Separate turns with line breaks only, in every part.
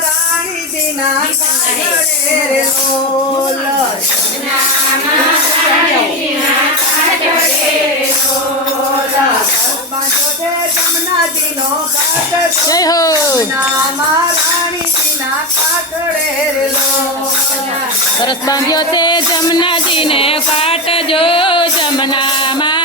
રાણીજીના કાગળે રે કાગળ
જય હો
સપનામાં રાણીજીના કાગળે રે લોલ
સરસ બાંધ્યો છે જમનાજીને કાટજો જમના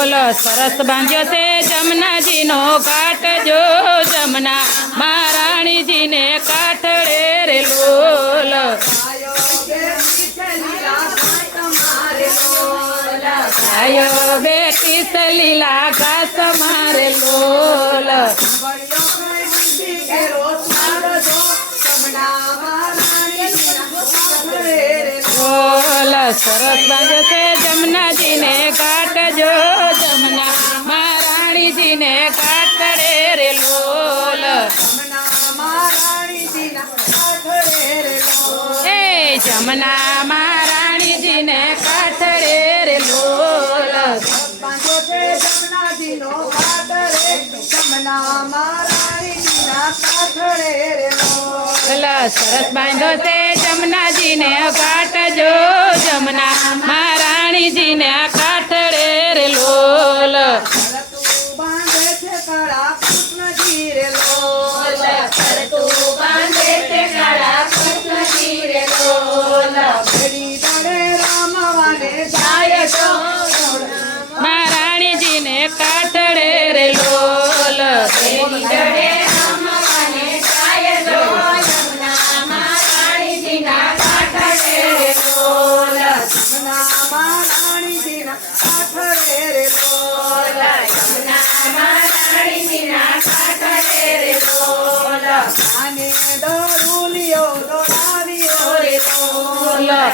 ઓલ સરસ બાંધ્યો છે જમનાજીનો કાટજો જમના મહારાણીજીને કાટડે રે લોલ.
આયો
બેટી સલીલા ઘાસ મારે લોલ. સરસ બાંધ્યો છે જમનાજીને કાટજો જમના. મહારાણીજીને કાટડે રે લોલ. એ જમના મહારાણીજીને કાઠ રે લોલ.
બાંધો જમનાજીનો કાગળે જમનામાં રાણીજીના કાગળે રે લોલ
સરસ બાંધ્યો છે જમનાજીને કાટજો જમના. મહારાણીજીને કાઠડે રે લોલ.
ભરતું બાંધે છે કાળા કૃષ્ણજી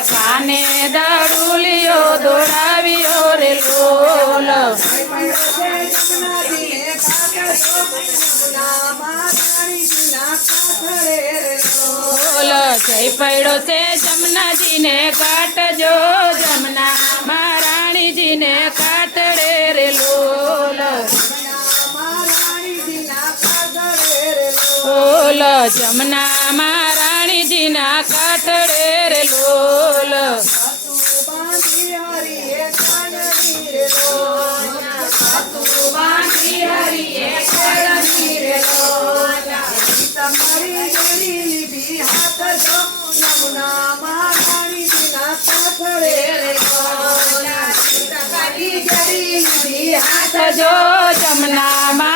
કાને દારૂલિયો દોડાવ્યો રે લોલ.
જમનામાં
જય પડ્યો છે જમનાજીને કાટજો જમના મહારાણીજીને કાટડે રે લોલ.
જમનામાં લોલ
લોલ મહારાણીજીના કાટડે રે લોલ.
હાથ જો કાનની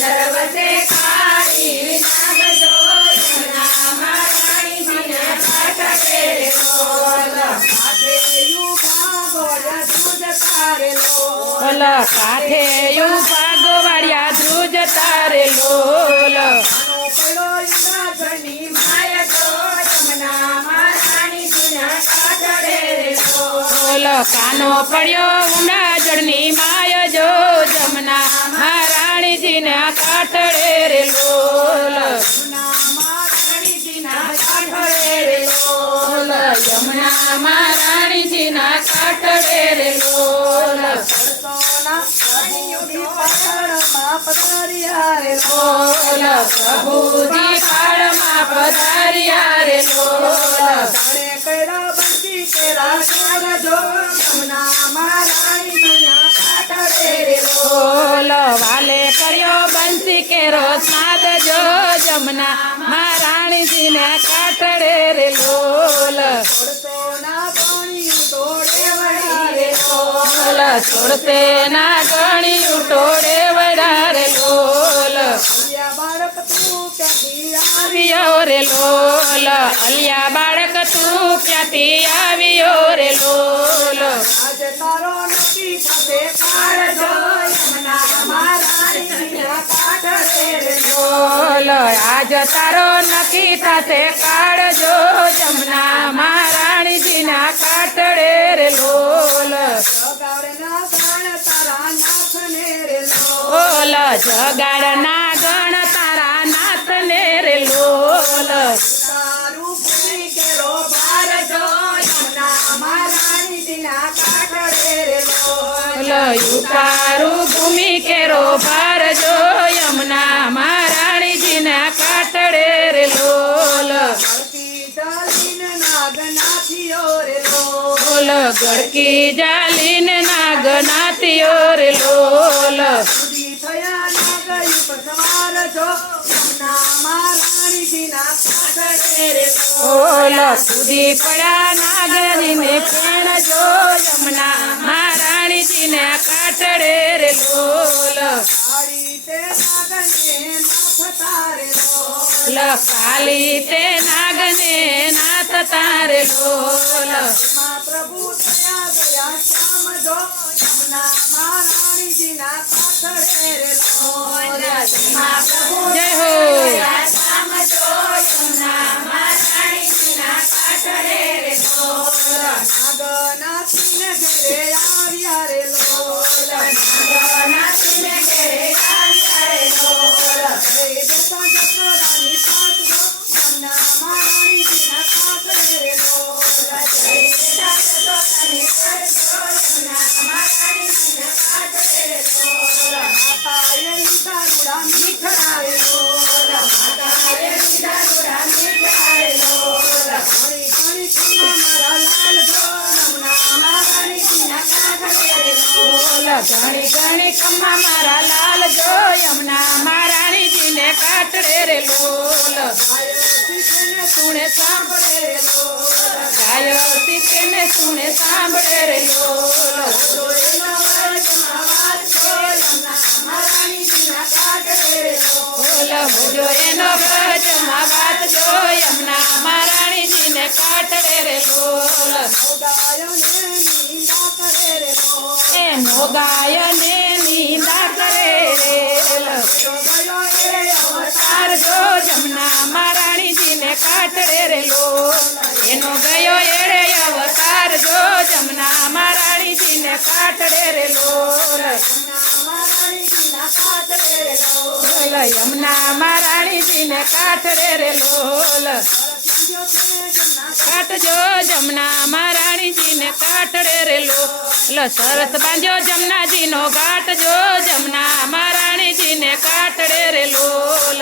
તો પાગોવાડિયા રાણીજીના કાંઠે રે લોલ.
લોલ કાનો પડ્યો ઉના જળની વાલે કર્યો બંસી કેરો સાદ જો જમના મારાણીજીને કાટડે રે લોલા
ના
લોલ છોડતે ના ગણી ઉટોડે વડારે લોલ.
અલિયા બાળક તું ક્યાંથી આવી
આવ્યો રે લોલ. અલિયા બાળક તું ક્યાંથી આવ્યો રે લોલ.
આજે તારો કાંઠે રે
લોલ. આજ તારો નક્કી થશે કાળજો જમના મહારાણીજીના કાટડે રે લોલ. ઓલ જગાડના ગણ તારા રે લોલ
મહારાણીના કાંઠે રે લો.
ઓલ ઉતારું ભૂમિ કેરો ભાર જો યમુના મહારાણીજીના કાટડે રે લોલ
નાગનાથીઓ રે લો
ઓલ ગડકી જાલીને નાગ નાતિયો રે લોલ.
સુધી પડ્યા નાગરી ને સવાર જો યમના મહારાણીજીના કાંઠે રે લો
ઓલ કૂદી પડ્યા નાગરીને ફેણ જો યમુના કાટડે રે લોલ.
તારે લો.
લખાલી તે નાગને નાથ તારે
બોલ પ્રભુ દયા ગયા શ્યામ જો યમુના મહારાણીજીના પાછળ રે લો પ્રભુ
જય
ઘણી ઘણી ખમ્મા મારા લાલ જો યમુના મહારાણીજીને કાતરે રે
લોલ. સુણે સાંભળે ગાયો શીખેને સુણે સાંભળે રે લોલ. હોજો એનો વ્રજમાં વાત જો યમુના મહારાણીજીને કાટડે રે લોલ. એનો ગાયને લીલા કરે રેલ અવતાર જો જમના મહારાણીજીને કાટડે રે એનો ગયો એરે અવતાર જો જમના મહારાણીજીને કાતરે રે બોલ યમુના મહારાણીજીને કાતરે રે લોલ કાટજો જમના મહારાણીજીને કાટડે રેલો. લો સરસ બાંધ્યો જમનાજીનો ઘાટ જો જમના મહારાણીજીને કાટડે રે લોલ